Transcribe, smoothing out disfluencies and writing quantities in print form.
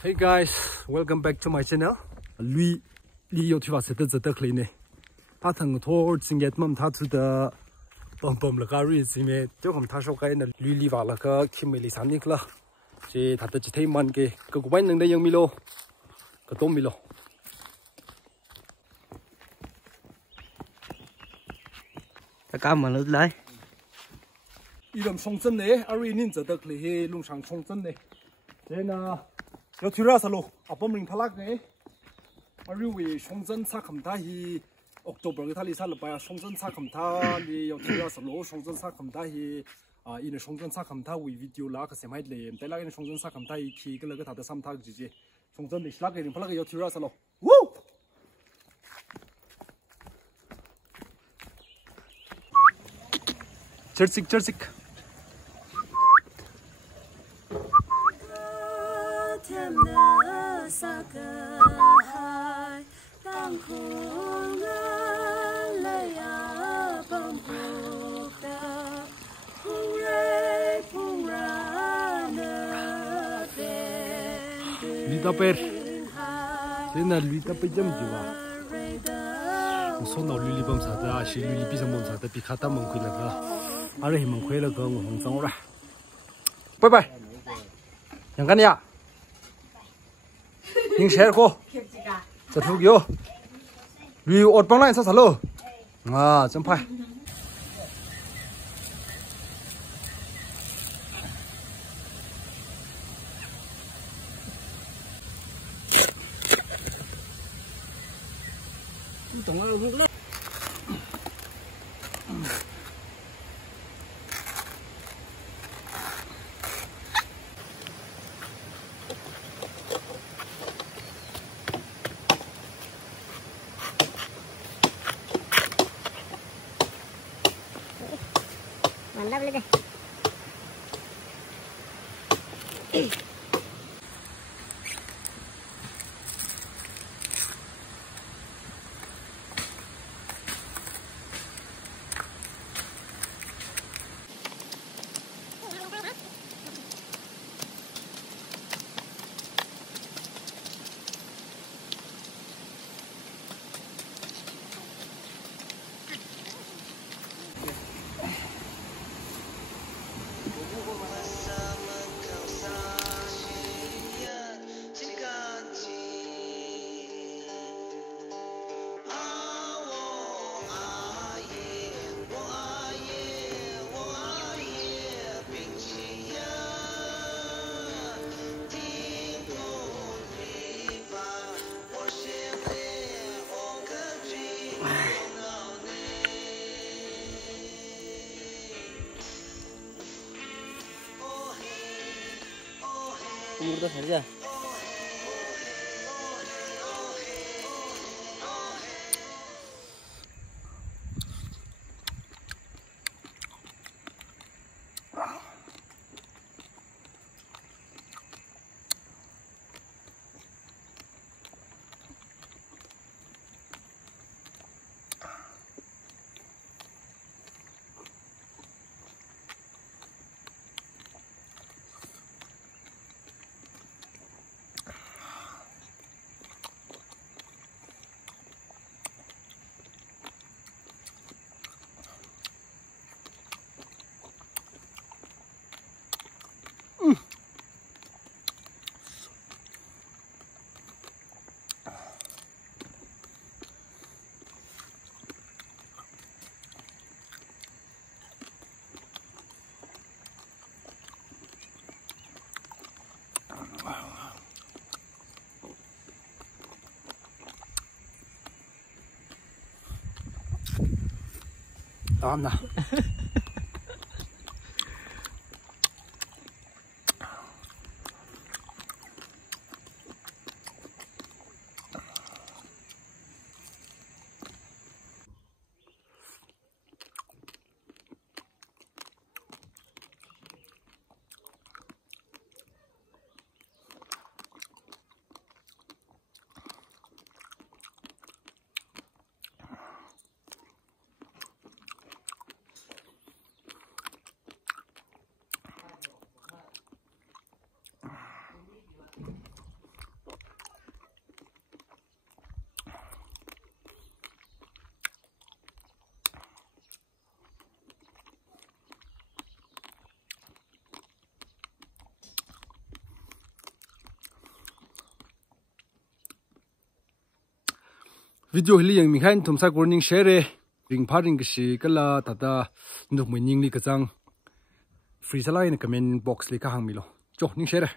Hey guys, welcome back to my channel. Lui yêu thích vào sẽ rất clean này. Ta thằng thor chính nghiệp mà ta thấy được bom là cái gì gì mà, cho hôm ta sau cái này lui vào là cái khi mình đi sản nghiệp là, chỉ ta chỉ thấy mình cái cục bánh năng đâyยังmilo, cái tôm milo. Ta cam mà lớn đấy. Ý làm song chân này, ari nín rất clean, lung sang song chân này. Thế na有條啦，細路，阿爸明睇啦嘅，我以為上陣拆冚他去，October 嘅他嚟拆禮拜啊，上陣拆冚他，你有條啦，細路，上陣拆冚他去，啊，因為上陣拆冚他為 video 啦，個時咪嚟，但係因為上陣拆冚他去，個那個他的三他嘅姐姐，上陣嚟啦嘅，你睇啦嘅有條啦，細路，喎，Jersey。Tangkhul Naga bambuk da phung ra na ben Lita per, thế là lita per jam gì vậy? Số nào luli bom sao ta, chỉ luli bị sao bom sao ta bị khát ta mông khuya là cái, ở đây mông khuya là cái ngọn sóng ra. Bye bye. Yang kan ya? Yang share ko. Chặt thuốc vô, vì ớt bông này sao sao lô, à chấm phai. Mantap boleh deh. Umur dah saja. Tóm nào. video hi yang mi khan thum sa corning share ring pha ring shi kala tata nduk mai ning li ka chang free salai na comment box li ka hang mi lo cho ning share